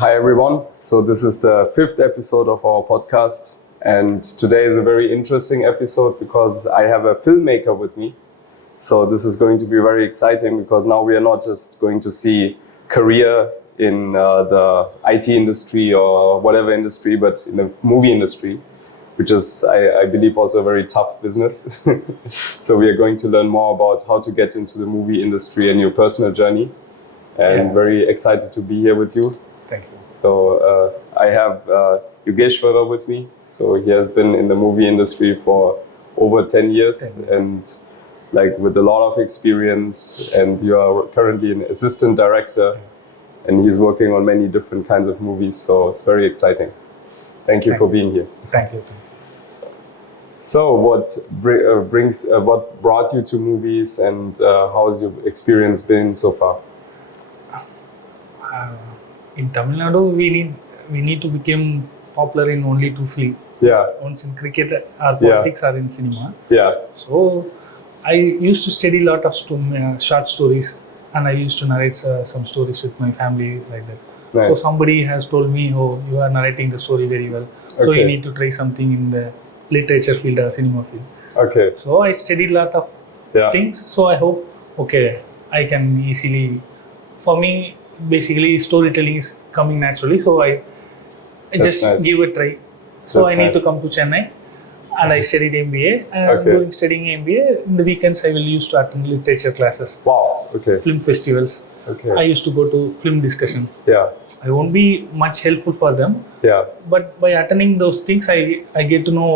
Hi everyone. So this is the 5th episode of our podcast, and today is a very interesting episode because I have a filmmaker with me. So this is going to be very exciting because now we are not just going to see career in the IT industry or whatever industry, but in the movie industry, which is, I believe, also a very tough business. So we are going to learn more about how to get into the movie industry and your personal journey. And very excited to be here with you. Thank you. So I have Yogeshwaran with me. So he has been in the movie industry for over 10 years and like with a lot of experience, and you are currently an assistant director and he's working on many different kinds of movies. So it's very exciting. Thank you for being here. Thank you. So what brought you to movies, and how has your experience been so far? In Tamil Nadu, we need to become popular in only two fields. Once in cricket or politics or in cinema. So I used to study a lot of short stories, and I used to narrate some stories with my family like that. Nice. So somebody has told me, "Oh, you are narrating the story very well. So you need to try something in the literature field or cinema field." Okay. So I studied a lot of things. So I hope I can easily. For me, basically storytelling is coming naturally, so I just give a try. So I need to come to Chennai, and I studied MBA. And during studying MBA, in the weekends I will used to attend literature classes. Wow. Okay. Film festivals. Okay. I used to go to film discussion. I won't be much helpful for them. But by attending those things, I get to know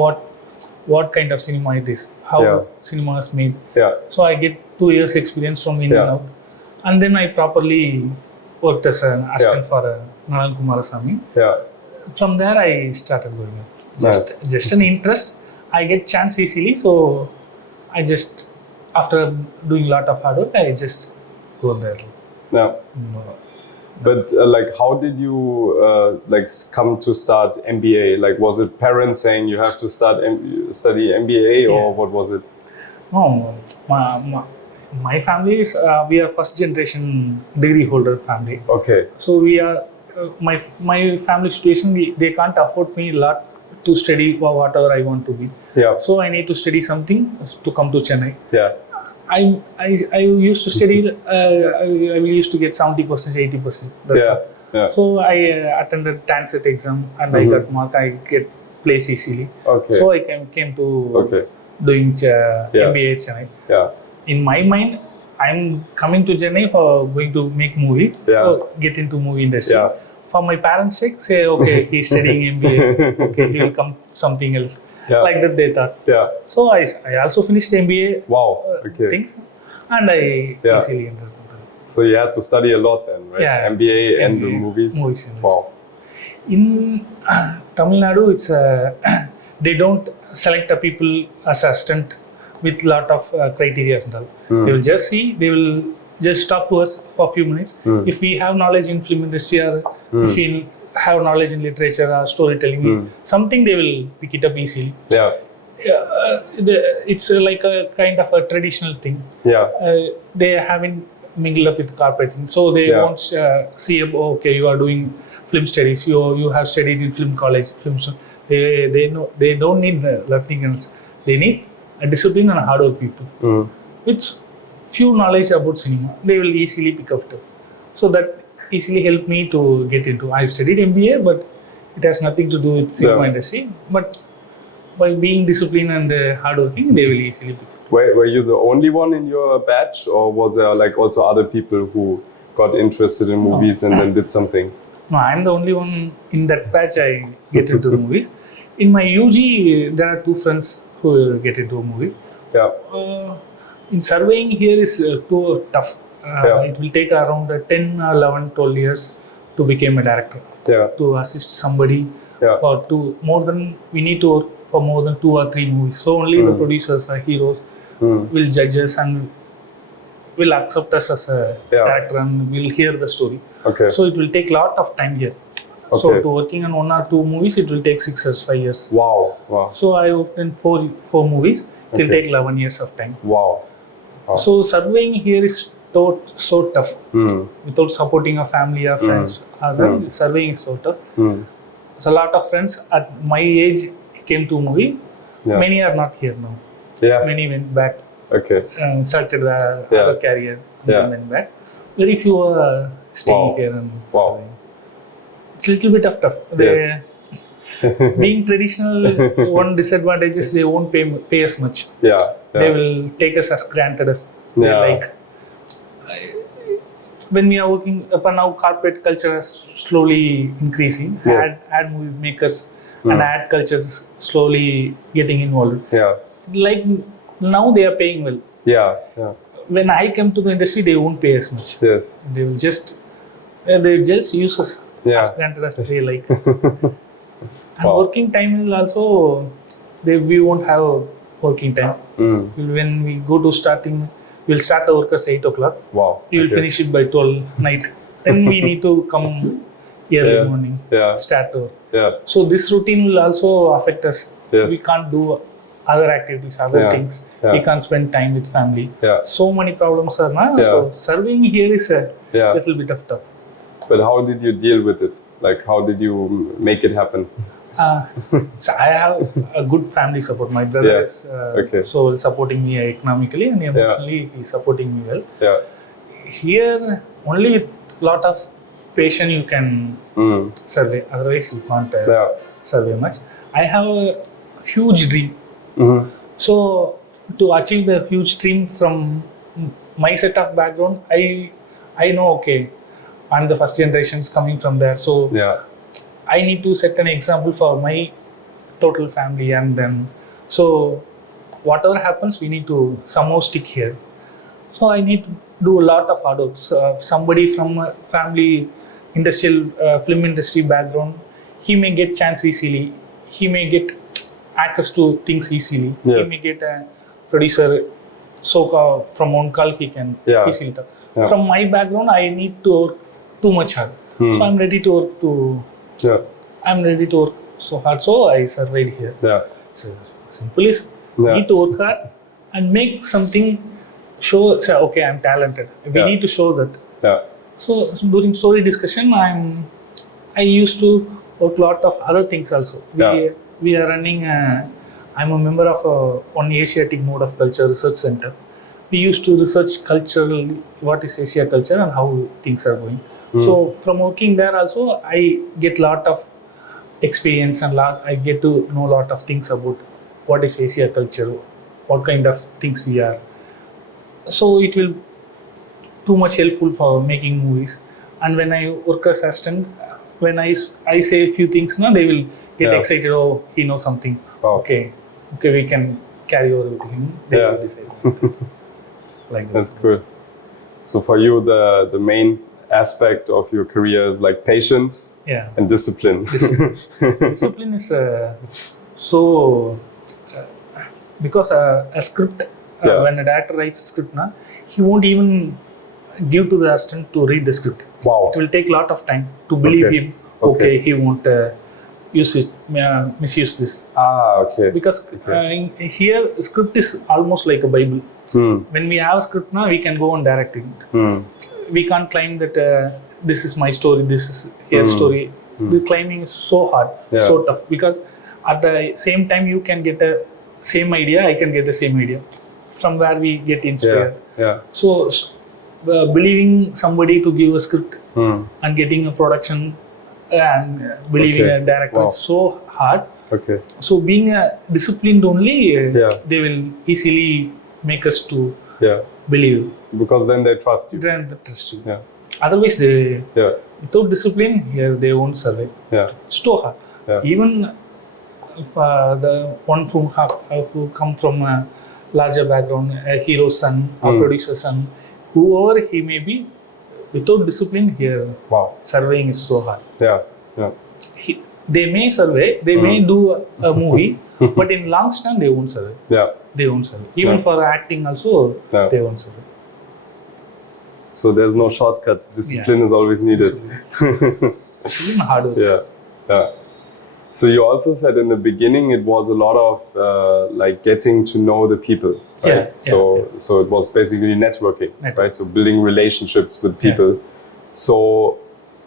what kind of cinema it is, how cinema is made. So I get 2 years experience from in and out, and then I properly worked as an assistant for Nalan Kumarasamy. From there I started going. Just an interest. I get chance easily, so I just, after doing a lot of hard work, I just go there. But how did you come to start MBA? Like, was it parents saying you have to study MBA, or what was it? No, my family is we are first generation degree holder family. Okay. So we are my family situation. They can't afford me a lot to study whatever I want to be. So I need to study something to come to Chennai. I used to study. I used to get 70%, 80%. So I attended TANSET exam and I got mark. I get placed easily. So I came to doing MBA at Chennai. In my mind, I'm coming to Chennai for going to make movie, or get into movie industry. For my parents' sake, say, he's studying MBA, he will come something else. Like that they thought. So I also finished MBA things, and I easily entered. So you had to study a lot then, right? MBA and the movies. Wow. In Tamil Nadu, it's they don't select a people as assistant with lot of criteria and all. They will just see, they will just talk to us for a few minutes. If we have knowledge in film industry, or if we have knowledge in literature or storytelling, something they will pick it up easily. It's like a kind of a traditional thing. They haven't mingled up with corporate things, so they won't see, you are doing film studies, you have studied in film college, they know they don't need nothing else. They need a discipline and a hard work people with few knowledge about cinema. They will easily pick up it. So that easily helped me to get into. I studied MBA, but it has nothing to do with cinema industry. But by being disciplined and hardworking, they will easily pick up. Were you the only one in your batch, or was there also other people who got interested in movies and then did something? No, I'm the only one in that batch. I get into movies. In my UG, there are 2 friends who will get into a movie. In surveying here is too tough. It will take around 10, 11, 12 years to become a director. To assist somebody for we need to work for more than 2 or 3 movies. So only the producers or heroes will judge us and will accept us as a director and will hear the story. So it will take a lot of time here. So to working on 1 or 2 movies, it will take 6 or 5 years. Wow. So I worked in 4 movies. It will take 11 years of time. So surveying here is so tough. Without supporting a family or friends, surveying is so tough. So a lot of friends at my age came to movie. Many are not here now. Many went back. Started other careers and went back. Very few are staying here and surveying. It's a little bit of tough. Being traditional, one disadvantage is they won't pay us much. They will take us as granted as they like. When we are working upon now, corporate culture is slowly increasing. Ad movie makers and ad cultures slowly getting involved. Like now they are paying well. When I come to the industry, they won't pay as much. They will just use us as granted as they like. And working time will also, we won't have working time. When we go to starting, we'll start the work at 8 o'clock. We will finish it by 12 night. Then we need to come early morning, start the work. So this routine will also affect us. We can't do other activities, other things. We can't spend time with family. So many problems are now. So surveying here is a little bit of tough. But how did you deal with it? Like, how did you make it happen? So I have a good family support. My brother is so supporting me economically and emotionally. He's supporting me well. Here, only with lot of patience you can survey. Otherwise, you can't survey much. I have a huge dream. So to achieve the huge dream from my set of background, I know I'm the first generations coming from there. So I need to set an example for my total family, and then so whatever happens, we need to somehow stick here. So I need to do a lot of hard work. So somebody from a family industrial film industry background, he may get chance easily. He may get access to things easily. He may get a producer. So from one call he can easily talk. From my background, I need to work too much hard. So I'm ready to work I'm ready to work so hard. So I surveyed here. So simple is need to work hard and make something show. Say, I'm talented. We need to show that. So during story discussion, I used to work a lot of other things also. We are running. I'm a member of one Asiatic mode of culture research center. We used to research culturally what is Asia culture and how things are going. So from working there also, I get lot of experience and I get to know a lot of things about what is Asia culture, what kind of things we are. So it will too much helpful for making movies. And when I work as assistant, when I say a few things, they will get excited. Oh, he knows something. Okay, we can carry over with him. They will decide. Like that's good. So for you, the main aspect of your career is like patience and discipline. Discipline is because a script, when a director writes a script, he won't even give to the assistant to read the script. It will take a lot of time to believe him. He won't use it, misuse this. Because here script is almost like a Bible. When we have a script now, we can go on directing it. We can't claim that this is my story, this is your story. The claiming is so hard, so tough, because at the same time you can get the same idea, I can get the same idea, from where we get inspired. So believing somebody to give a script and getting a production and believing a director is so hard. So being disciplined only, they will easily make us to believe. Because then they trust you. Otherwise, they without discipline, here they won't survive. It's too hard. Even the one who come from a larger background, a hero's son, a producer's son, whoever he may be, without discipline, here surveying is so hard. They may survey, they may do a movie, but in long stand they won't survey. They won't survey. Even for acting also, they won't survey. So there's no shortcut. Discipline is always needed. It's even harder. So you also said in the beginning it was a lot of like getting to know the people, right? So it was basically networking, right? So building relationships with people. So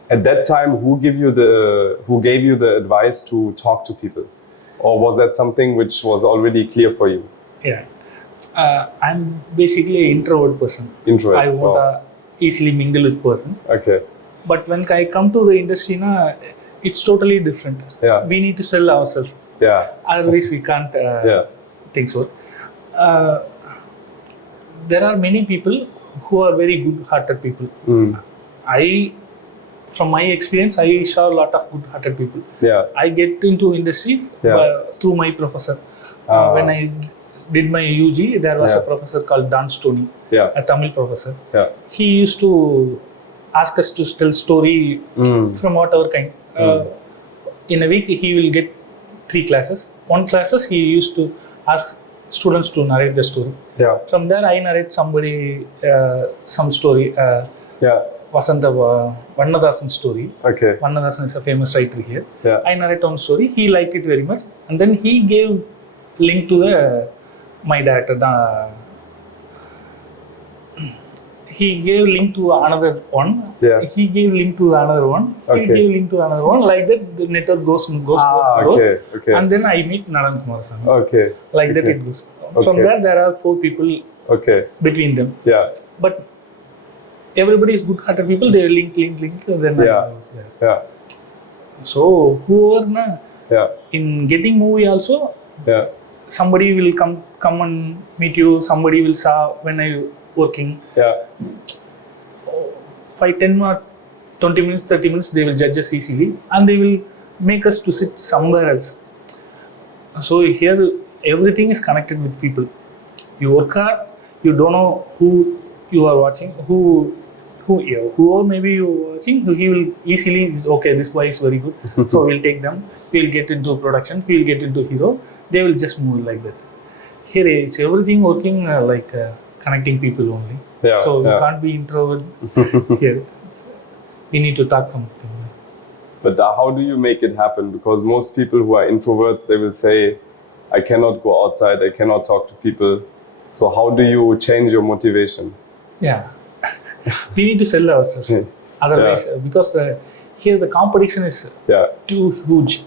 at that time, who gave you the advice to talk to people, or was that something which was already clear for you? Yeah, I'm basically an introvert person. Introvert. I won't easily mingle with persons. Okay. But when I come to the industry, it's totally different. Yeah. We need to sell ourselves. Yeah. Otherwise, we can't think so. There are many people who are very good-hearted people. From my experience, I saw a lot of good-hearted people. Yeah. I get into industry through my professor. When I did my UG, there was a professor called Dan Stoney, a Tamil professor. Yeah. He used to ask us to tell story from whatever kind. In a week, he will get 3 classes. One classes, he used to ask students to narrate the story. Yeah. From there, I narrate somebody some story. Vasanta Vannadasan story. Okay. Vannadasan is a famous writer here. Yeah. I narrate one story. He liked it very much, and then he gave link to my director. He gave link to another one. Yeah. He gave link to another one. Okay. He gave link to another one. Like that, the network goes. Okay. Okay. And then I meet Naran Kumarasan. Okay. Like that it goes. Okay. From there are 4 people. Okay. Between them. Yeah. But everybody is good-hearted people. They link. Then I was there. Yeah. So whoever in getting movie also. Yeah. Somebody will come and meet you. Somebody will saw when I working. Yeah. 5, 10 or 20 minutes, 30 minutes, they will judge us easily and they will make us to sit somewhere else. So here, everything is connected with people. You work hard, you don't know who you are watching, whoever maybe you are watching, he will easily, okay, this boy is very good, so we'll take them, we'll get into production, we'll get into hero, they will just move like that. Here, it's everything working like connecting people only. Yeah, so you can't be introvert here. We need to talk something. But how do you make it happen? Because most people who are introverts, they will say, I cannot go outside, I cannot talk to people. So how do you change your motivation? Yeah, we need to sell ourselves. Otherwise, because here the competition is too huge.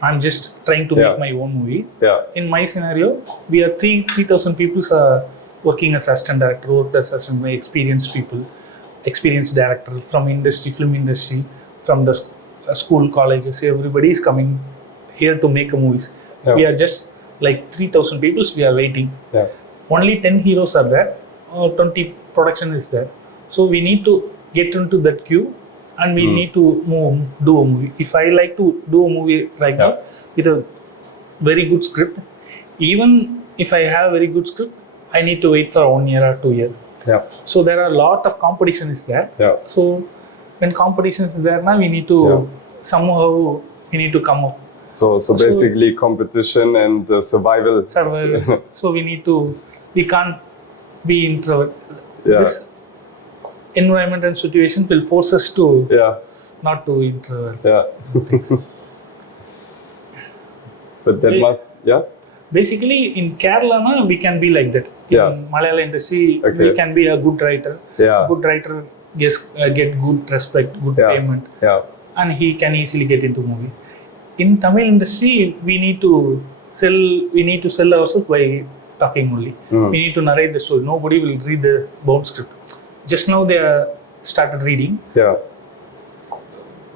I'm just trying to make my own movie. Yeah. In my scenario, we are 3,000 people working as assistant director, worked as assistant, experienced people, experienced director from industry, film industry, from the school, colleges. Everybody is coming here to make movies. Yeah. We are just like 3,000 people. We are waiting. Yeah. Only 10 heroes are there. 20 production is there. So we need to get into that queue. And we need to do a movie. If I like to do a movie right now with a very good script, even if I have a very good script, I need to wait for 1 year or 2 years. Yeah. So there are a lot of competition is there. Yeah. So when competition is there now, we need to somehow we need to come up. So basically competition and survival. Survival. So we can't be introvert. Yeah. This environment and situation will force us to not to introvert. Yeah. But that basically in Kerala we can be like that. In Malayalam industry we can be a good writer. Yeah. Good writer get good respect, good payment. Yeah. And he can easily get into movie. In Tamil industry we need to sell ourselves by talking only. We need to narrate the story. Nobody will read the bound script. Just now they started reading. Yeah.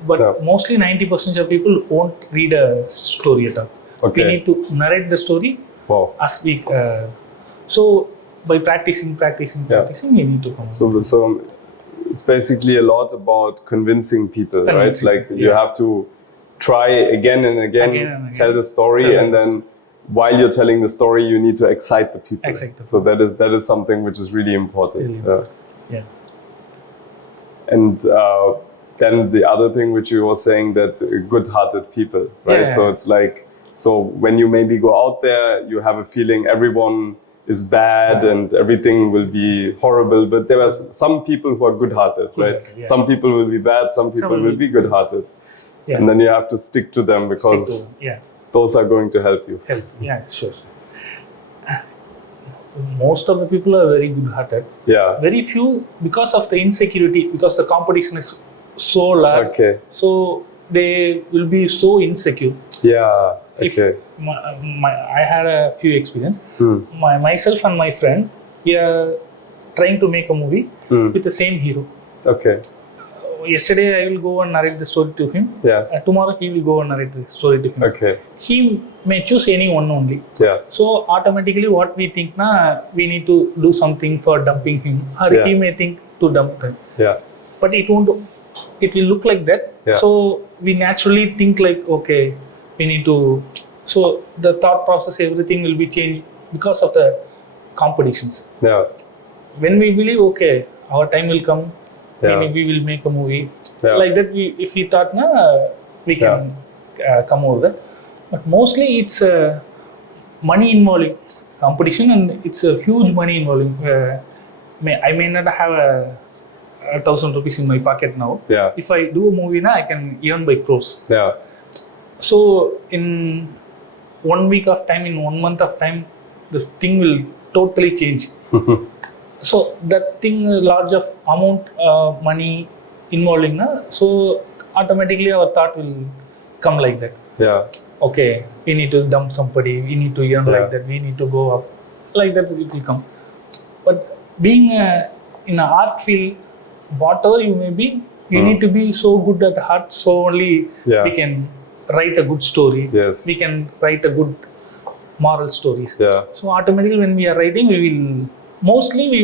But mostly 90% of people won't read a story at all. Okay. We need to narrate the story as we. So by practicing, we need to come. So it's basically a lot about convincing people, right? Like you have to try again and again. Tell the story, and then while you're telling the story, you need to excite the people. Exactly. So that is something which is really important. Really. Yeah. And then the other thing which you were saying, that good-hearted people, right? Yeah. So it's like, so when you maybe go out there, you have a feeling everyone is bad and everything will be horrible, but there are some people who are good-hearted, right? Yeah. Some people will be bad, some people will be good-hearted. and then you have to stick to them because those are going to help you. Yeah, sure. Most of the people are very good-hearted. Yeah. Very few, because of the insecurity, because the competition is so large. Okay. So they will be so insecure. Yeah. Okay. I had a few experience. Myself and my friend, we are trying to make a movie with the same hero. Okay. Yesterday I will go and narrate the story to him. Yeah. Tomorrow he will go and narrate the story to him. Okay. He may choose any one only. Yeah. So automatically what we think we need to do something for dumping him, or he may think to dump him. Yeah. But it won't. It will look like that. Yeah. So we naturally think like, okay, we need to. So the thought process, everything will be changed because of the competitions. Yeah. When we believe, okay, our time will come, we will make a movie. Like that, if we thought, we can come over that. But mostly it's money involving competition, and it's a huge money involving. I may not have a 1,000 rupees in my pocket now. Yeah. If I do a movie now, I can earn by crores. Yeah. So in 1 week of time, in 1 month of time, this thing will totally change. So that thing, large of amount money involving, so automatically our thought will come like that. Yeah. Okay, we need to dump somebody, we need to earn like that, we need to go up, like that it will come. But being in an art field, whatever you may be, you need to be so good at heart, so only we can write a good story. Yes. We can write a good moral stories. Yeah. So automatically when we are writing, we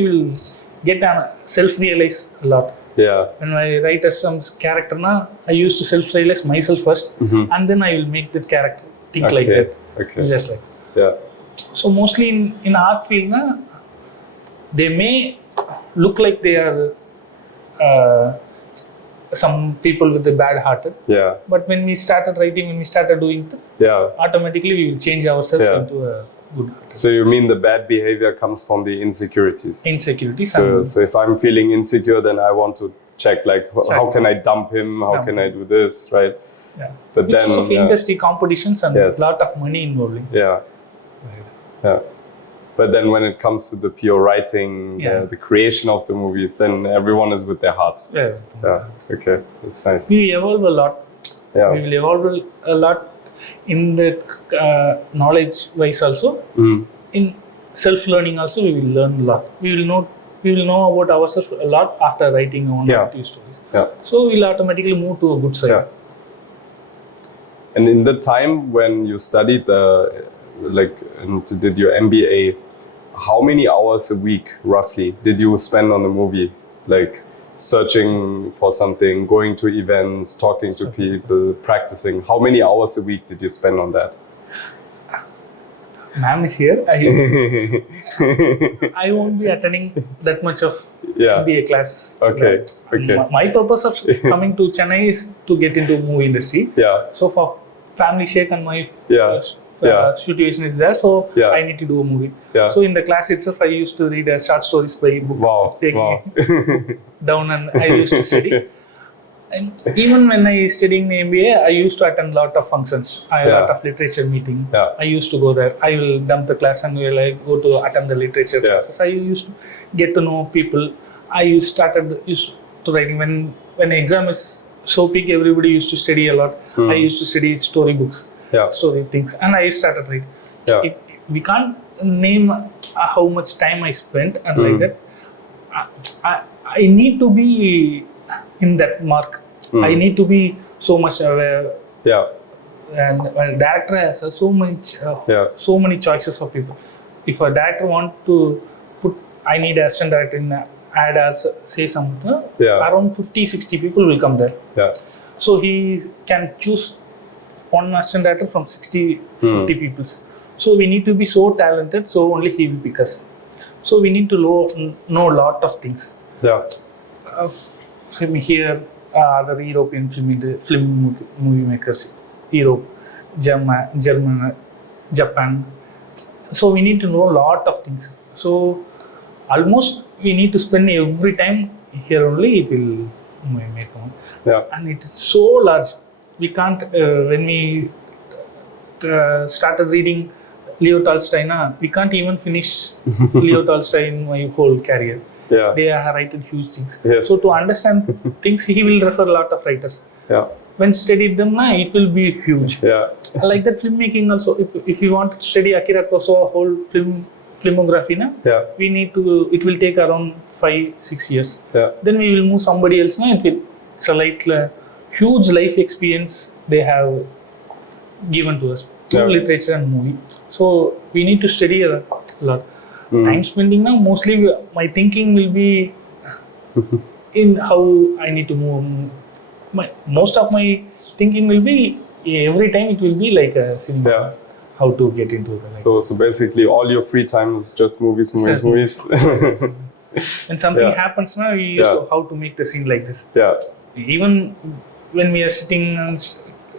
will get a self-realize a lot. Yeah. When I write as some character, I used to self-realize myself first, and then I will make that character think like that. Okay. Just like. Yeah. So mostly in art field, they may look like they are some people with the bad hearted. Yeah. But when we started writing, when we started doing automatically we will change ourselves into a good heart. So you mean the bad behavior comes from the insecurities? Insecurities. So if I'm feeling insecure, then I want to check like how can I dump him? How can I do this? Right? Yeah. But because then of industry competitions and a lot of money involving. Yeah. Yeah. But then when it comes to the pure writing, the creation of the movies, then everyone is with their heart. Yeah. Okay. That's nice. We evolve a lot. Yeah. We will evolve a lot in the knowledge wise also. In self-learning also, we will learn a lot. We will know about ourselves a lot after writing one or two stories. Yeah. So we'll automatically move to a good side. Yeah. And in the time when you studied and did your MBA, how many hours a week roughly did you spend on the movie? Like searching for something, going to events, talking to people, practicing. How many hours a week did you spend on that? Ma'am is here. I won't be attending that much of MBA classes. Okay. Okay. My purpose of coming to Chennai is to get into movie industry. Yeah. So for family sake and my situation is there, so I need to do a movie. Yeah. So in the class itself, I used to read short stories by book. Wow. Take me down and I used to study. And even when I studied in the MBA, I used to attend a lot of functions, a lot of literature meeting. I used to go there. I will dump the class and will go to attend the literature classes. I used to get to know people. I used to writing when exam is so big, everybody used to study a lot. I used to study storybooks, story things, and I started writing. We can't name how much time I spent and like that. I need to be in that mark. I need to be so much aware. And when a director has so many choices of people. If a director want to put, I need an assistant director in ad as say something, around 50-60 people will come there. So he can choose one assistant director from 60-50 people. So we need to be so talented, so only he will pick us. So we need to know a lot of things. From here, other European film movie makers, Europe, Germany, Japan. So we need to know a lot of things. So almost we need to spend every time here only, it will make one. And it is so large. we can't, when we started reading Leo Tolstoy, we can't even finish Leo Tolstoy in my whole career. Yeah. They have written huge things. Yes. So to understand things, he will refer a lot of writers. Yeah. When studied them, it will be huge. Yeah. Like that filmmaking also. If you want to study Akira Kurosawa whole filmography, we need to. It will take around 5-6 years. Yeah. Then we will move somebody else. It's a huge life experience they have given to us through literature and movie. So we need to study a lot. Time spending now, mostly my thinking will be in how I need to move. Most of my thinking will be every time it will be like a cinema. Yeah. How to get into the So basically all your free time is just movies. When something happens now, we used to how to make the scene like this. Yeah. Even when we are sitting and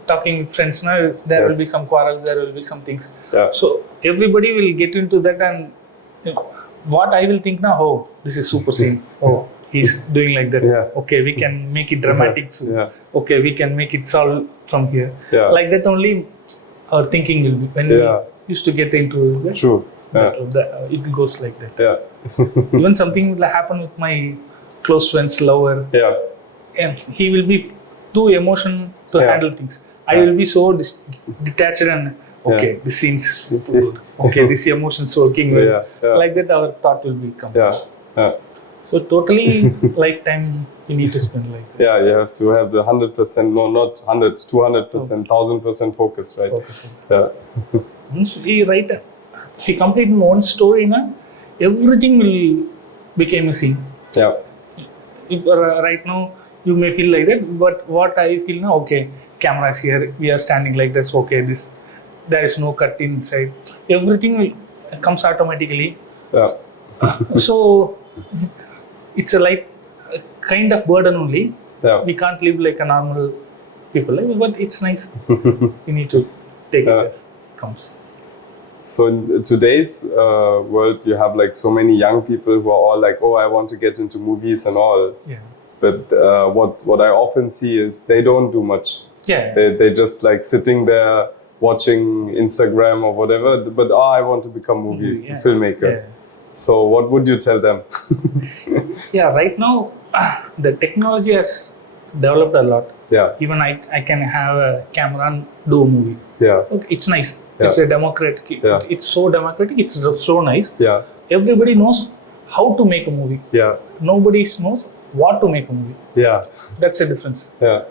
talking with friends now, there will be some quarrels, there will be some things. Yeah. So everybody will get into that, and what I will think now, oh, this is super scene. Oh, he's doing like that. Yeah. Okay, we can make it dramatic. So, okay, we can make it solve from here. Yeah. Like that only our thinking will be. When we used to get into that, true. It goes like that. Yeah. Even something will happen with my close friend's lover. Yeah. And he will be too emotional to handle things. I will be so detached and okay, this scene's good. Okay, this emotion's working well. Like that, our thought will become. So totally lifetime you need to spend like that. Yeah, you have to have the 100%, no, not 100, 200%, 1000% focus, right? Yeah. Once we write, if we complete one story, everything will become a scene. Yeah. If, right now you may feel like that, but what I feel now, okay, camera is here, we are standing like this, okay, there is no cut inside. Everything comes automatically. Yeah. So it's a kind of burden only. Yeah. We can't live like a normal people, but it's nice. You need to take it as it comes. So in today's world, you have like so many young people who are all like, oh, I want to get into movies and all. Yeah. But what I often see is they don't do much. Yeah. They just like sitting there watching Instagram or whatever. But I want to become movie filmmaker. Yeah. So what would you tell them? Yeah, right now the technology has developed a lot. Yeah. Even I can have a camera and do a movie. Yeah. Okay, it's nice. Yeah. It's a democratic. Yeah. It's so democratic. It's so nice. Yeah. Everybody knows how to make a movie. Yeah. Nobody knows what to make a movie. Yeah. That's the difference. Yeah.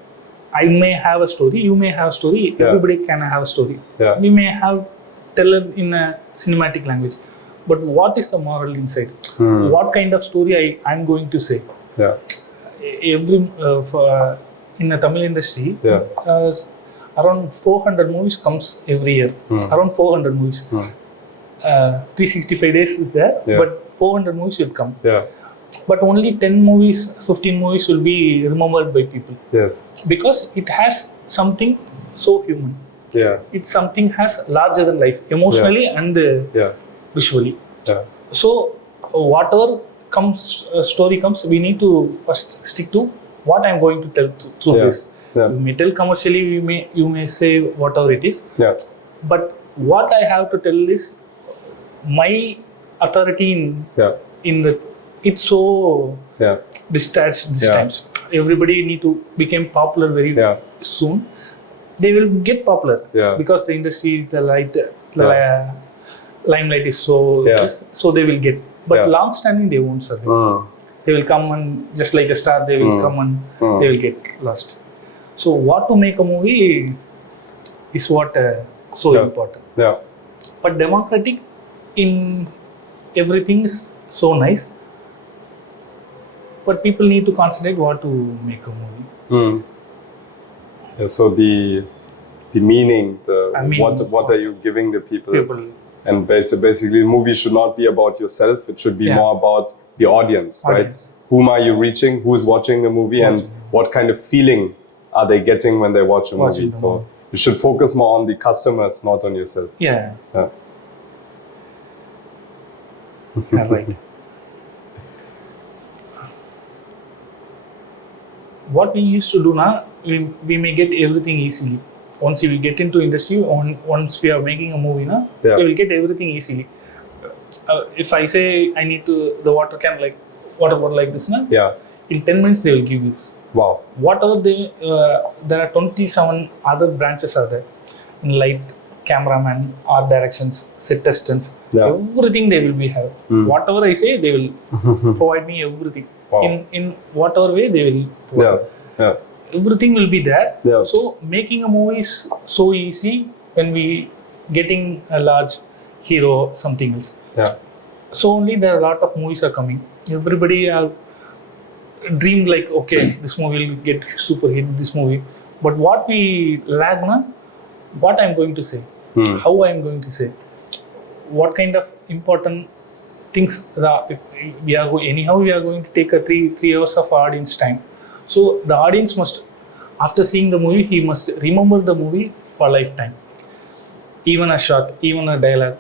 I may have a story. You may have a story. Yeah. Everybody can have a story. Yeah. We may have tell it in a cinematic language. But what is the moral inside? What kind of story I'm going to say? Yeah. In the Tamil industry, yeah. Around 400 movies comes every year. Around 400 movies. 365 days is there, but 400 movies will come. Yeah. But only 10 movies, 15 movies will be remembered by people. Yes. Because it has something so human. Yeah. It's something has larger than life, emotionally and visually. Yeah. So whatever story comes, we need to first stick to what I'm going to tell through this. Yeah. You may tell commercially, you may say whatever it is. Yeah. But what I have to tell is my authority in the it's so detached these times. Everybody need to become popular very soon. They will get popular because the industry, the limelight is so they will get. But long standing, they won't survive. They will come and just like a star, they will come and they will get lost. So what to make a movie is what so important. Yeah. But democratic in everything is so nice. But people need to concentrate what to make a movie. Yeah, so the meaning, what are you giving the people? And basically, the movie should not be about yourself. It should be more about the audience, right? Whom are you reaching? Who's watching the movie? And what kind of feeling are they getting when they watch a movie? So you should focus more on the customers, not on yourself. Yeah. Yeah. Right. What we used to do now, we may get everything easily. Once we get into industry, once we are making a movie, they will get everything easily. If I say I need the water can water bottle like this, in 10 minutes they will give you this. Wow. Whatever there are 27 other branches are there. In light, cameraman, art directions, set assistants, everything they will be have. Whatever I say, they will provide me everything. Wow. In whatever way they will provide. Everything will be there. So making a movie is so easy when we getting a large hero, something else. So only there are a lot of movies are coming. Everybody dream like, okay, this movie will get super hit, this movie. But what we lack, what I'm going to say, how I'm going to say, what kind of important things we are going to take a 3 hours of audience time. So the audience must, after seeing the movie, he must remember the movie for lifetime. Even a shot, even a dialogue.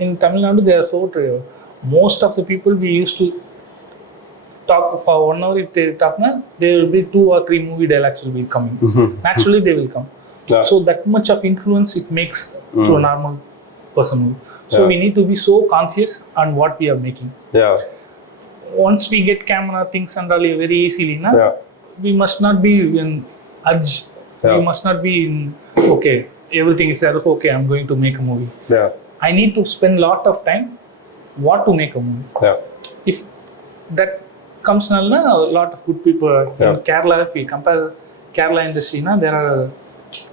In Tamil Nadu, they are so most of the people we used to talk for 1 hour. If they talk, there will be 2 or 3 movie dialogues will be coming. Naturally, they will come. So that much of influence it makes to a normal person. So we need to be so conscious on what we are making. Once we get camera things and all very easily, we must not be in urge. We must not be in, okay, everything is there, okay, I'm going to make a movie. I need to spend a lot of time what to make a movie. If that comes, a lot of good people in Kerala, if we compare Kerala industry, there are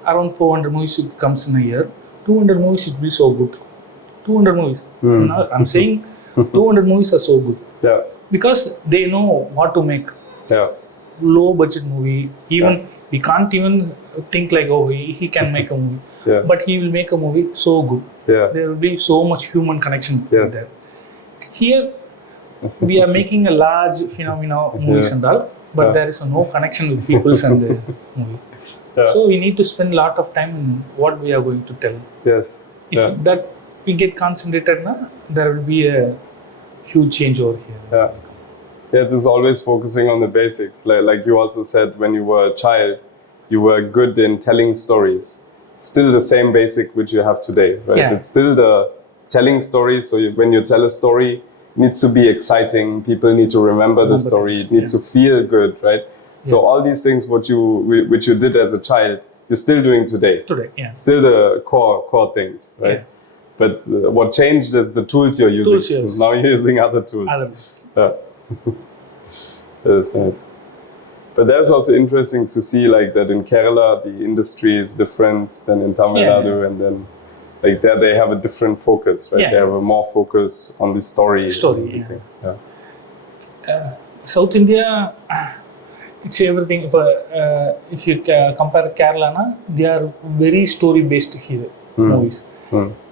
around 400 movies it comes in a year. 200 movies it will be so good. 200 movies. I'm saying 200 movies are so good. Because they know what to make. Low budget movie. Even we can't even think like, oh, he can make a movie. But he will make a movie so good. There will be so much human connection there. Here, we are making a large phenomena movies and all, but there is no connection with people and the movie. So we need to spend a lot of time in what we are going to tell. If that we get concentrated, there will be a huge change over here. It is always focusing on the basics. Like you also said, when you were a child, you were good in telling stories. It's still the same basic which you have today, right? It's still the telling stories. So when you tell a story, it needs to be exciting. People need to remember the story. It needs to feel good, right? So all these things which you did as a child, you're still doing today. Still the core things, right? But what changed is the tools you're using. Now you're using other tools. That is nice. But that's also interesting to see that in Kerala, the industry is different than in Tamil Nadu, and then there they have a different focus, right? They have a more focus on the story. South India, it's everything. If you compare Kerala, they are very story-based here movies.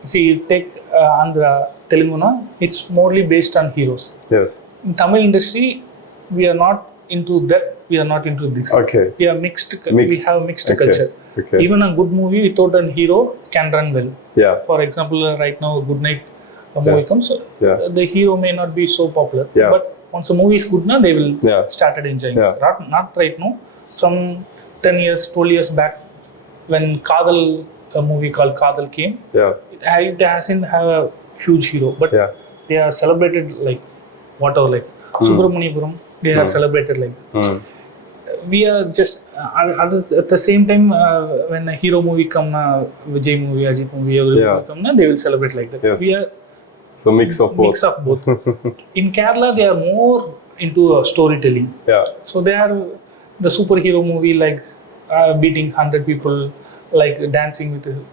If you take Andhra, Telugu, it's morely based on heroes. In Tamil industry, we are not into that. We are not into this. We are mixed. We have mixed culture. Even a good movie without a hero can run well. For example, right now, Good Night movie comes. The hero may not be so popular, but once a movie is good, they will started enjoying. Not right now. From 10 years, 12 years back, when Kadal, a movie called Kadal came, it hasn't have a huge hero, but they are celebrated whatever, Subramaniapuram, they are celebrated that. We are just at the same time when a hero movie come, Vijay movie, Ajit movie, come, they will celebrate like that. We are so mix of both. In Kerala, they are more into storytelling. So they are the superhero movie beating 100 people, dancing with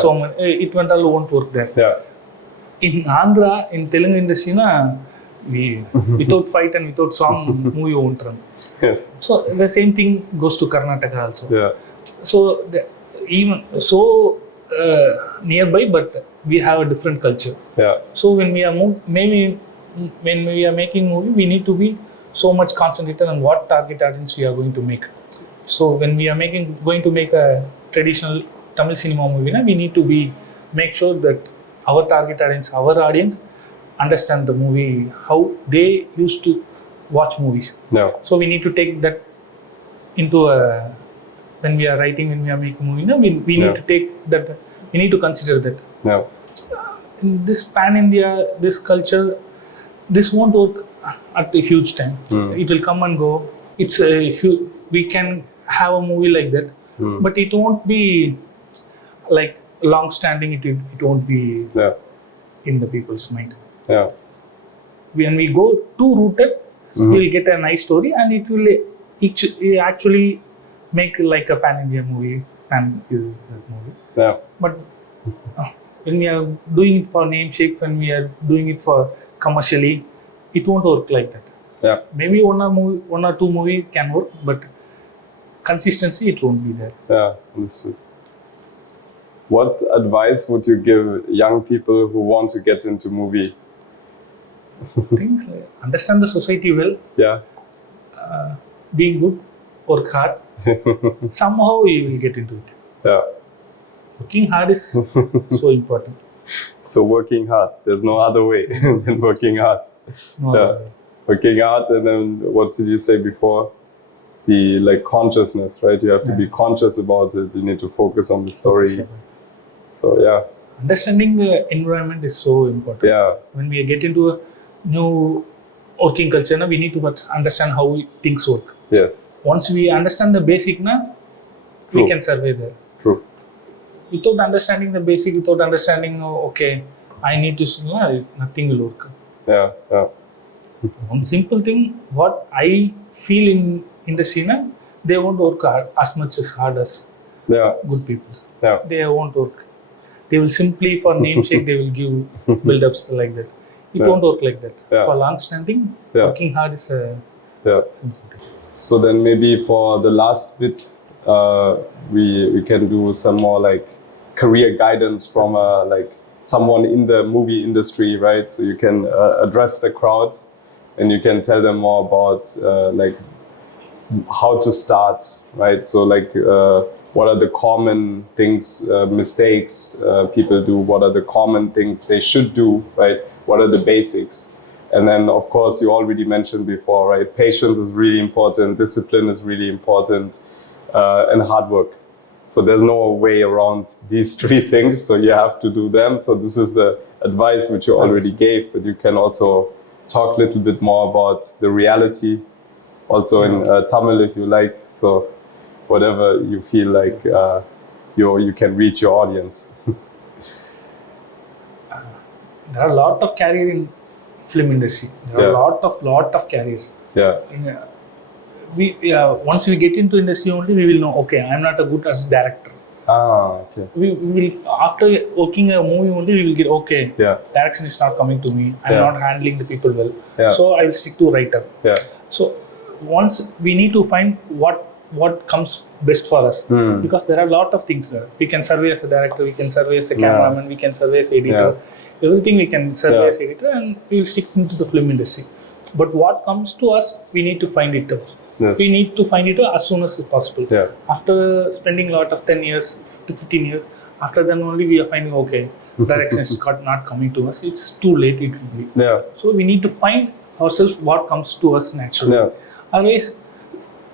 so many. It won't work there. In Andhra, in Telugu industry, we without fight and without song, movie won't run. So the same thing goes to Karnataka also. So even so nearby, but we have a different culture. So when we are when we are making movie, we need to be so much concentrated on what target audience we are going to make. So when we are going to make a traditional Tamil cinema movie, we need to make sure that our target audience, our audience, understand the movie, how they used to watch movies. So we need to take that into a when we are writing, when we are making movie, we need to take that. We need to consider that. Yeah. In this pan India, this culture, this won't work at a huge time. It will come and go. It's a huge. We can have a movie like that, but it won't be like long standing. It won't be in the people's mind. Yeah. When we go too rooted, we will get a nice story, and it will actually make like a pan India movie, movie. Yeah. But when we are doing it for namesake, when we are doing it for commercially, it won't work like that. Yeah. Maybe one or two movie can work, but consistency it won't be there. Yeah, understood. What advice would you give young people who want to get into movie? Things like understand the society well. Yeah. Be good, work hard. Somehow you will get into it. Yeah. Working hard is so important. So working hard. There's no other way than working hard. No. Working hard, and then what did you say before? It's the like consciousness, right? You have to be conscious about it. You need to focus on the story. So yeah. Understanding the environment is so important. Yeah. When we get into a new working culture, we need to understand how things work. Yes. Once we understand the basic, we can survive there. True. Without understanding the basic, without understanding, I need to, nothing will work. Yeah. Yeah. One simple thing, what I feel in industry, they won't work as much as hard as good people. Yeah. They won't work. They will simply, for namesake, they will give build-ups like that. It won't work like that. Yeah. For long-standing, working hard is a simple thing. So then maybe for the last bit, we can do some more like career guidance from like someone in the movie industry, right? So you can address the crowd and you can tell them more about like how to start, right? So like what are the common things, mistakes people do? What are the common things they should do, right? What are the basics? And then, of course, you already mentioned before, right? Patience is really important. Discipline is really important, and hard work. So there's no way around these three things. So you have to do them. So this is the advice which you already gave, but you can also talk a little bit more about the reality, also in Tamil if you like. So whatever you feel like you can reach your audience. There are a lot of career in film industry. There are a lot of careers. Yeah. Once we get into industry only, we will know, okay, I'm not a good as director. Okay. We will, after working a movie only, we will get, okay, direction is not coming to me. I'm not handling the people well. So I will stick to writer. So once we need to find what comes best for us, because there are a lot of things there. We can survey as a director, we can survey as a cameraman, we can survey as editor. Everything we can survey as editor, and we will stick into the film industry. But what comes to us, we need to find it out. Yes. We need to find it out as soon as possible. Yeah. After spending a lot of 10 years to 15 years, after then only we are finding, okay, direction is not coming to us. It's too late, it will be. Yeah. So we need to find ourselves what comes to us naturally. Yeah. Otherwise,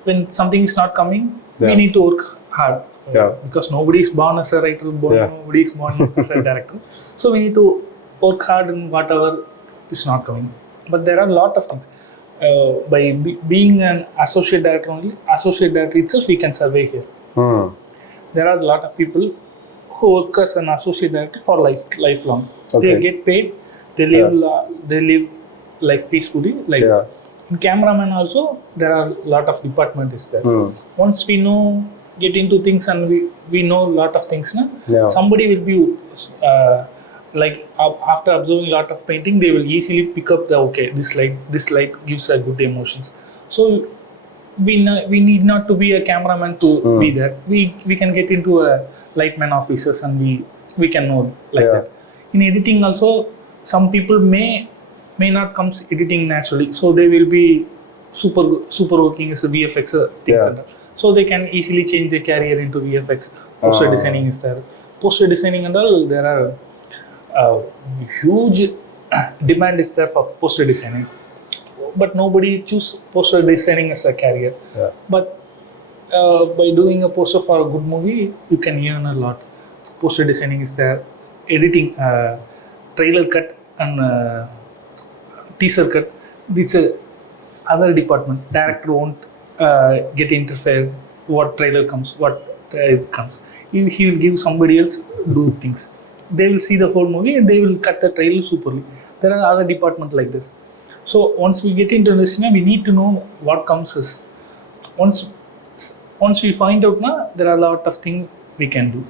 when something is not coming, we need to work hard. Because nobody is born as a writer, nobody is born as a director. So we need to work hard in whatever is not coming. But there are a lot of things. By being an associate director itself, we can survey here. There are a lot of people who work as an associate director for lifelong. Okay. They get paid, they live life peacefully. In cameraman also, there are a lot of departments there. Once we get into things and we know a lot of things, somebody will be after observing a lot of painting, they will easily pick up this light gives a good emotions. So we need not to be a cameraman to be there. We can get into a lightman offices and we can know that. In editing also, some people may not come editing naturally, so they will be super working as a VFX things and that. So they can easily change their career into VFX. Poster designing is there. Poster designing and all, there are huge demand is there for poster designing, but nobody choose poster designing as a career. But by doing a poster for a good movie, you can earn a lot. Poster designing is there, editing, trailer cut and teaser cut. This is other department. Director won't get interfere. What trailer comes, what comes. He will give somebody else do things. They will see the whole movie and they will cut the trailer superly. There are other departments like this. So once we get into this, we need to know what comes as. Once we find out, there are a lot of things we can do.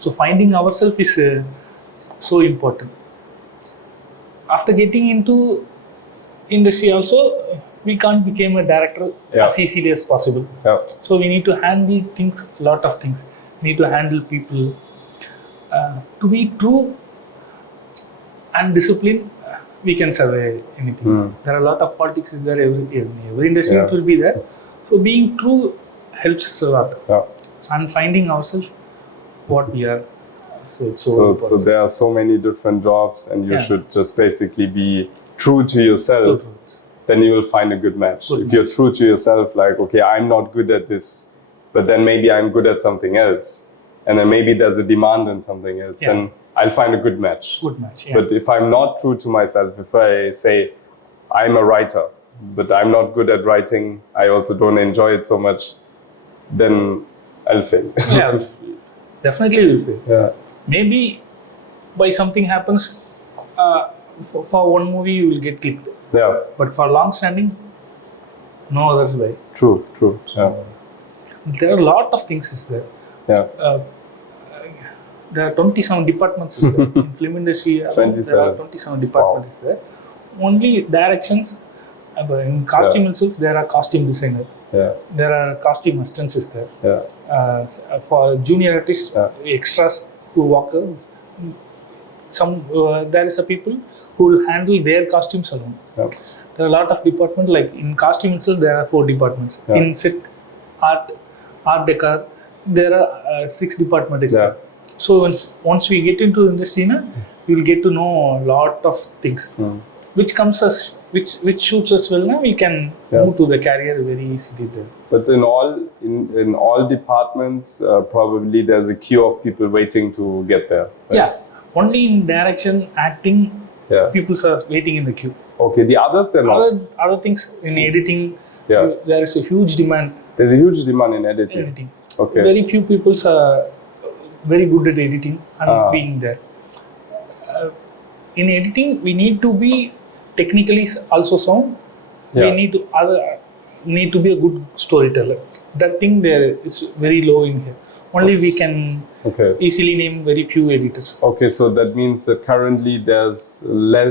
So finding ourselves is so important. After getting into industry also, we can't become a director as easily as possible. Yeah. So we need to handle things, lot of things. We need to handle people. To be true and disciplined, we can survive anything. There are a lot of politics is there every industry it will be there. So being true helps us a lot. Yeah. And finding ourselves what we are. So it's so there are so many different jobs and you should just basically be true to yourself. Then you will find a good match. If you're true to yourself, like, okay, I'm not good at this, but then maybe I'm good at something else. And then maybe there's a demand in something else, then I'll find a good match. But if I'm not true to myself, if I say I'm a writer, but I'm not good at writing, I also don't enjoy it so much, then I'll fail. Yeah, definitely will fail. Yeah. Maybe by something happens, for one movie you will get clicked. Yeah. But for long standing, no other way. True. Yeah. There are a lot of things is there. Yeah. There are 27 departments is there. In film industry, there are 27 departments is there. Only directions, in costume itself, there are costume designer. Yeah. There are costume assistants is there. Yeah. For junior artists, extras who walk, there is a people who will handle their costumes alone. Yeah. There are a lot of departments, like in costume itself, there are 4 departments. Yeah. In set, art decor, there are 6 departments. Yeah. So once we get into industry, we will get to know a lot of things, which comes us, which suits us well. Now we can move to the career very easily there. But in all departments, probably there's a queue of people waiting to get there. Right? Yeah. Only in direction, acting, people are waiting in the queue. Okay, the others they're not. Other things in editing, there is a huge demand. There's a huge demand in editing. Okay. Very few people are very good at editing and being there. In editing, we need to be technically also sound. We need to be a good storyteller. That thing there is very low in here. Only we can easily name very few editors. Okay, so that means that currently there's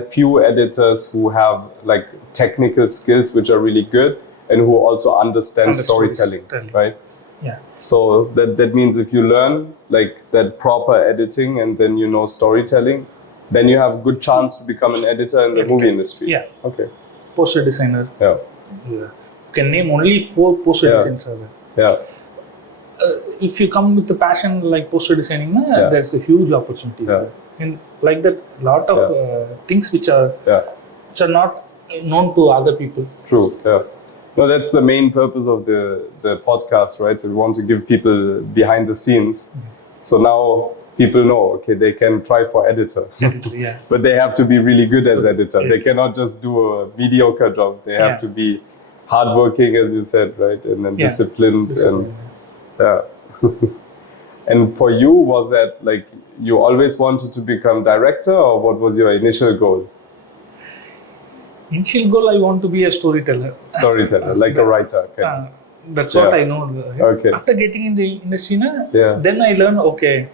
few editors who have like technical skills which are really good and who also understand storytelling, right? Yeah. So that means if you learn like that proper editing and then you know storytelling, then you have a good chance to become an editor in the movie industry. Yeah. Okay. Poster designer. Yeah. You can name only 4 poster designers. Yeah. If you come with the passion like poster designing, there's a huge opportunity. And like that, lot of things which are not known to other people. True. Yeah. No, that's the main purpose of the podcast, right? So we want to give people behind the scenes. So now people know, okay, they can try for editor. But they have to be really good as editor. They cannot just do a mediocre job. They have to be hardworking, as you said, right? And then disciplined. And for you, was that like you always wanted to become director, or what was your initial goal? Initial goal, I want to be a storyteller. Like a writer. That's what I know. Okay. After getting in the industry, then I learned, okay,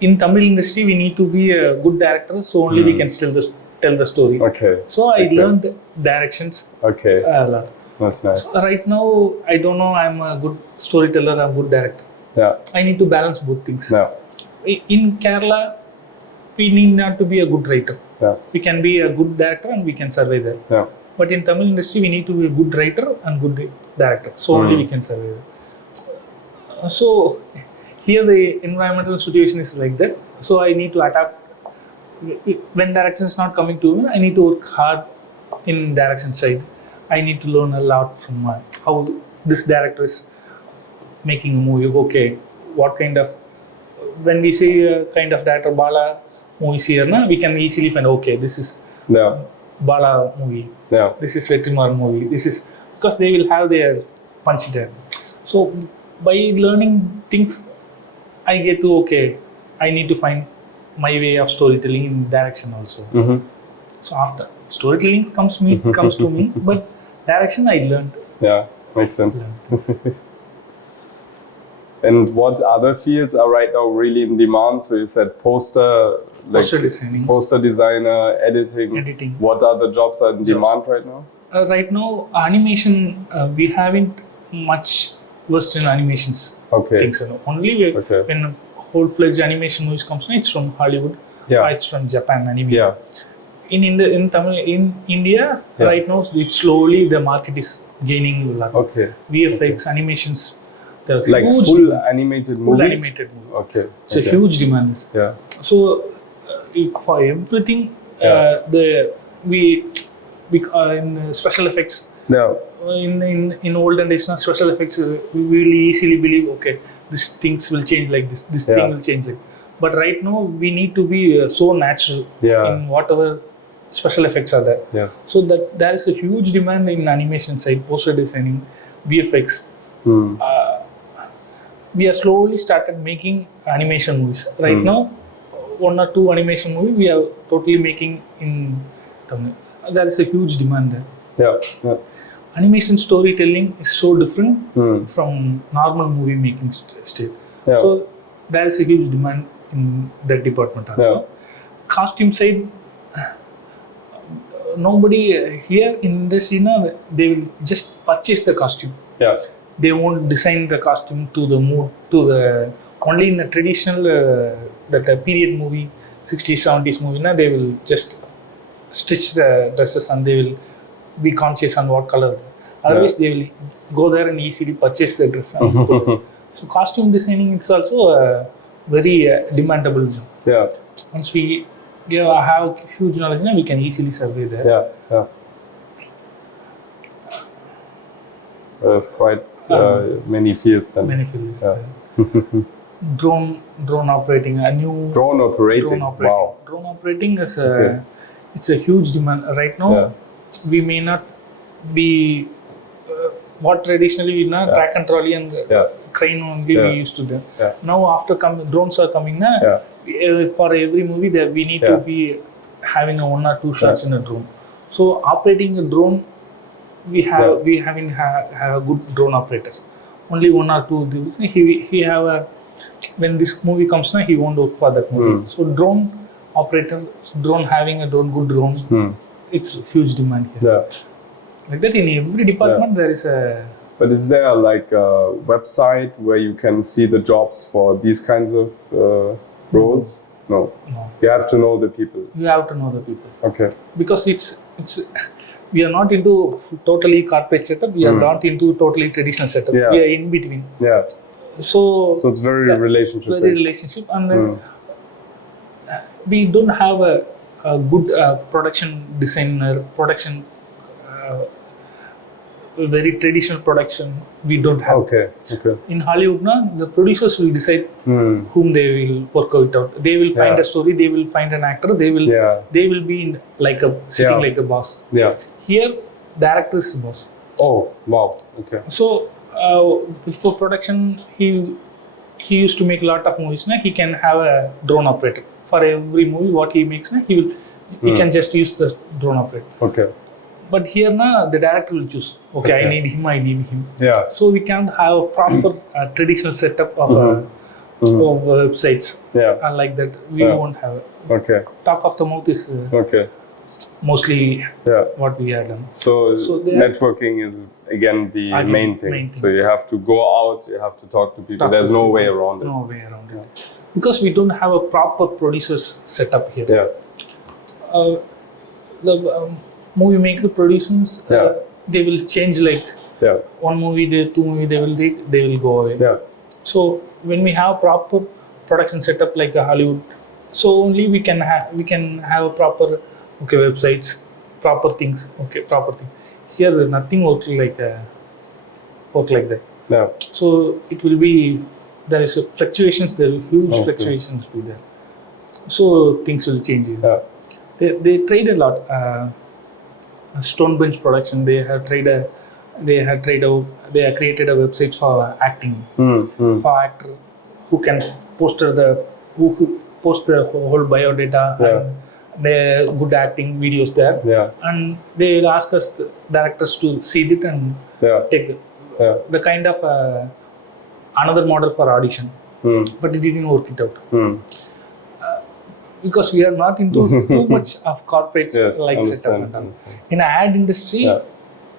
in Tamil industry, we need to be a good director, so only we can tell the story. Okay. So I learned directions a lot. That's nice. So right now, I don't know, I'm a good storyteller, I'm a good director. Yeah. I need to balance both things. Yeah. In Kerala, we need not to be a good writer. Yeah. We can be a good director and we can survive there. Yeah. But in Tamil industry, we need to be a good writer and good director. So only we can survive there. So here the environmental situation is like that. So I need to adapt. When direction is not coming to me, I need to work hard in direction side. I need to learn a lot from how this director is making a movie. Okay, what kind of, when we see a kind of director Bala movies here, we can easily find, okay, this is Bala movie. Yeah. This is Vetrimar movie. This is, because they will have their punch there. So by learning things, I get to, okay, I need to find my way of storytelling in direction also. So after storytelling comes to me, but direction I learned. Yeah, makes sense. And what other fields are right now really in demand? So you said poster designing, poster designer, editing. What other jobs are in demand right now? Right now, animation, we haven't much versed in animations. Things. Only when whole-fledged animation movies comes, it's from Hollywood. It's from Japan anime. In India, right now, it's slowly the market is gaining a lot. VFX, animations. Like full animated movies? It's a huge demand. So for everything, in special effects, in olden days, special effects, we will easily believe, okay, these things will change like this, this thing will change like. But right now, we need to be so natural in whatever special effects are there. So that there is a huge demand in animation side, poster designing, VFX. We are slowly started making animation movies. Right now, 1 or 2 animation movies we are totally making in Tamil. There is a huge demand there. Animation storytelling is so different from normal movie making state. So there is a huge demand in that department also. Costume side, nobody here in this, they will just purchase the costume. They won't design the costume to the mood, only in a traditional that period movie, 60s, 70s movie, they will just stitch the dresses and they will be conscious on what color. Otherwise, they will go there and easily purchase the dress. So costume designing, it's also a very demandable job. Once we have huge knowledge, we can easily survey there. There's quite many fields then. Many fields. Drone operating, a new drone operating. Wow. Drone operating is it's a huge demand right now. We may not be what traditionally track and trolley and crane only we used to do. Now after drones are coming for every movie we need to be having 1 or 2 shots in a drone. So operating a drone, we have good drone operators. Only 1 or 2. He have when this movie comes, he won't work for that movie. So drone operator, having a good drone, it's huge demand here. Like that in every department there is a. But is there like a website where you can see the jobs for these kinds of roles? No. You have to know the people. You have to know the people. Okay. Because it's we are not into totally corporate setup. We are not into totally traditional setup. We are in between. So it's very relationship based. And we don't have a good production designer, very traditional production. We don't have. Okay. In Hollywood, the producers will decide whom they will work out. They will find a story. They will find an actor. They will be sitting like a boss. Here, director is the boss. Oh wow. Okay. So before production, he used to make a lot of movies. He can have a drone operator for every movie. What he makes, he can just use the drone operator. Okay. But here, the director will choose. Okay, I need him. So we can't have a proper traditional setup of websites. Like that, we won't have it. Okay. Talk of the mouth is mostly what we have done. So networking is again the main thing. So you have to go out, you have to talk to people. There's no way around it. No way around it. Because we don't have a proper producers setup here. The movie maker producers, they will change one movie, 2 movie they will go away. So when we have proper production setup like a Hollywood, so only we can have a proper websites, proper things. Here nothing works like that. Yeah. So it will be, there is fluctuations, there will huge fluctuations will be there. So things will change. Yeah. They tried a lot. Stonebench production. They have created a website for acting, for actor who can post the whole biodata and the good acting videos there. Yeah. And they will ask us the directors to see it and take the kind of another model for audition. But it didn't work it out. Because we are not into too much of corporates like setup. In the ad industry,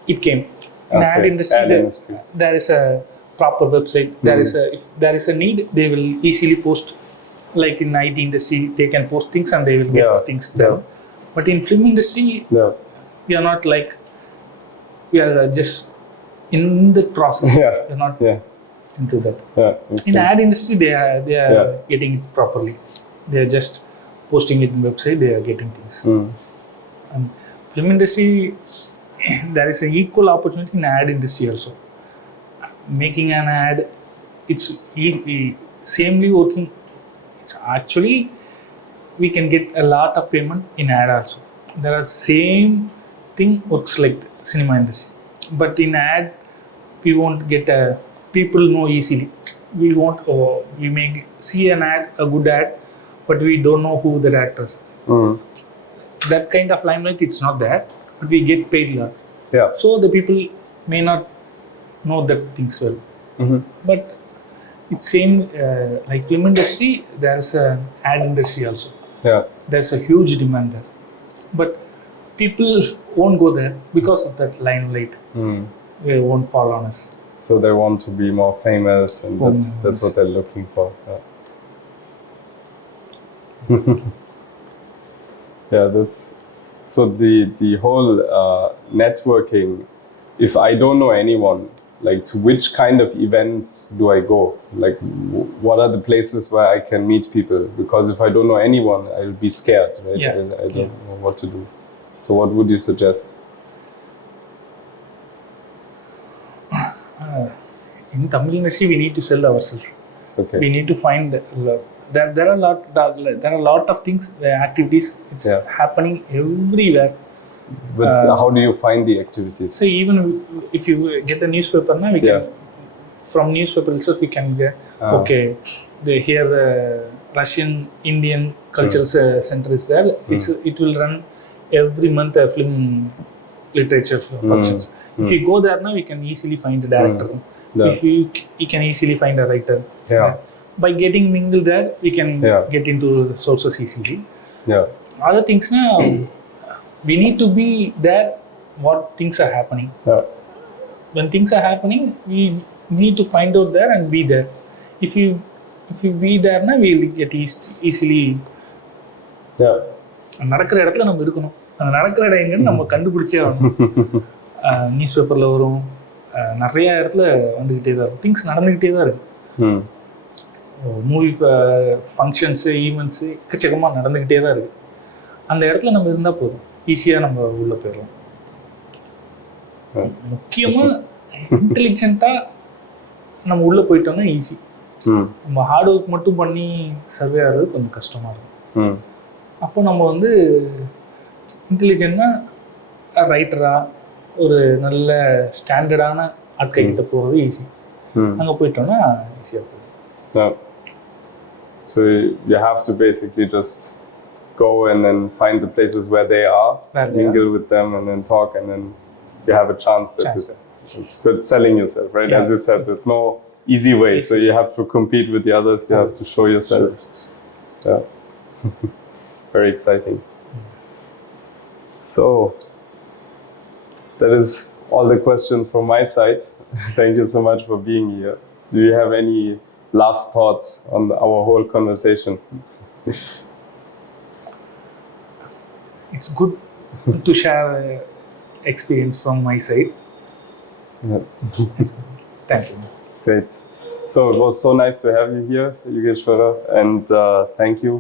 it came. In the ad industry, there is a proper website. If there is a need, they will easily post. Like in IT industry, they can post things and they will get things done. But in film industry, we are not like, we are just in the process. We are not into that. In the ad industry, they are getting it properly. They are just posting it in website, they are getting things. And film industry, there is an equal opportunity in ad industry also. Making an ad, it's samely working. It's actually, we can get a lot of payment in ad also. There are same thing works like the cinema industry. But in ad, we won't get people know easily. We may see an ad, a good ad, but we don't know who the actors is. That kind of limelight, it's not there, but we get paid a lot. So the people may not know that things well. But it's same like film industry, there's an ad industry also. There's a huge demand there. But people won't go there because of that limelight. They won't fall on us. So they want to be more famous, and that's what they're looking for. That's so the whole networking. If I don't know anyone, like, to which kind of events do I go? Like, what are the places where I can meet people? Because if I don't know anyone, I'll be scared, right? I don't know what to do. So what would you suggest? In Tamil industry, we need to sell ourselves. We need to find there are a lot of things, activities. It's happening everywhere. But how do you find the activities? So even if you get a newspaper, we can from newspaper itself we can get here the Russian Indian Cultural Center is there. It will run every month a film literature functions. If you go there now, we can easily find a director. If you can easily find a writer. By getting mingled there, we can get into the sources easily. Other things now, we need to be there. What things are happening? When things are happening, we need to find out there and be there. If you be there, now we'll get easily. நடக்கிற இடத்துல நம்ம இருக்கணும். அந்த நடக்கிற இடம் எங்கன்னு நம்ம கண்டுபிடிச்சே ஆகணும். நியூஸ் பேப்பரில் வரும், நிறைய இடத்துல வந்துக்கிட்டே தான் இருக்கும். திங்ஸ் நடந்துக்கிட்டே தான் இருக்கு. மூவி ஃபங்க்ஷன்ஸு ஈவெண்ட்ஸு எக்கச்சக்கமாக நடந்துக்கிட்டே தான் இருக்குது. அந்த இடத்துல நம்ம இருந்தால் போதும், ஈஸியாக நம்ம உள்ளே போயிடலாம். முக்கியமாக இன்டெலிஜென்ட்டாக நம்ம உள்ளே போயிட்டோம்னா ஈஸி. நம்ம ஹார்ட் ஒர்க் மட்டும் பண்ணி சர்வே ஆகிறது கொஞ்சம் கஷ்டமாக இருக்கும். அப்போ நம்ம வந்து இன்டெலிஜென்ட்டாக ரைட்டராக ஒரு நல்ல ஸ்டாண்டர்டான ஆட்கள் கிட்ட போகிறது ஈஸி. அங்கே போயிட்டோம்னா ஈஸியாக போகும். So you have to basically just go and then find the places where they are, mingle with them, and then talk, and then you have a chance. It's good selling yourself, right? As you said, there's no easy way. So you have to compete with the others. You have to show yourself. Very exciting. So that is all the questions from my side. Thank you so much for being here. Do you have any last thoughts on our whole conversation? It's good to share experience from my side. Thank you. Great. So it was so nice to have you here, Yogeshwaran, and thank you.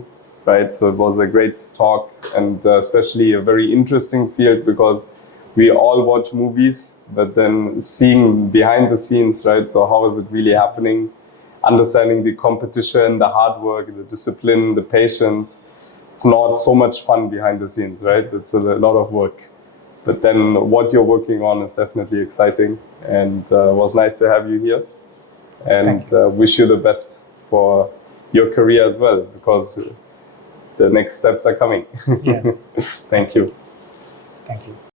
Right. So it was a great talk, and especially a very interesting field, because we all watch movies, but then seeing behind the scenes, right? So how is it really happening? Understanding the competition, the hard work, the discipline, the patience. It's not so much fun behind the scenes, right? It's a lot of work. But then what you're working on is definitely exciting, and it was nice to have you here. And wish you the best for your career as well, because the next steps are coming. Yeah. Thank you. Thank you.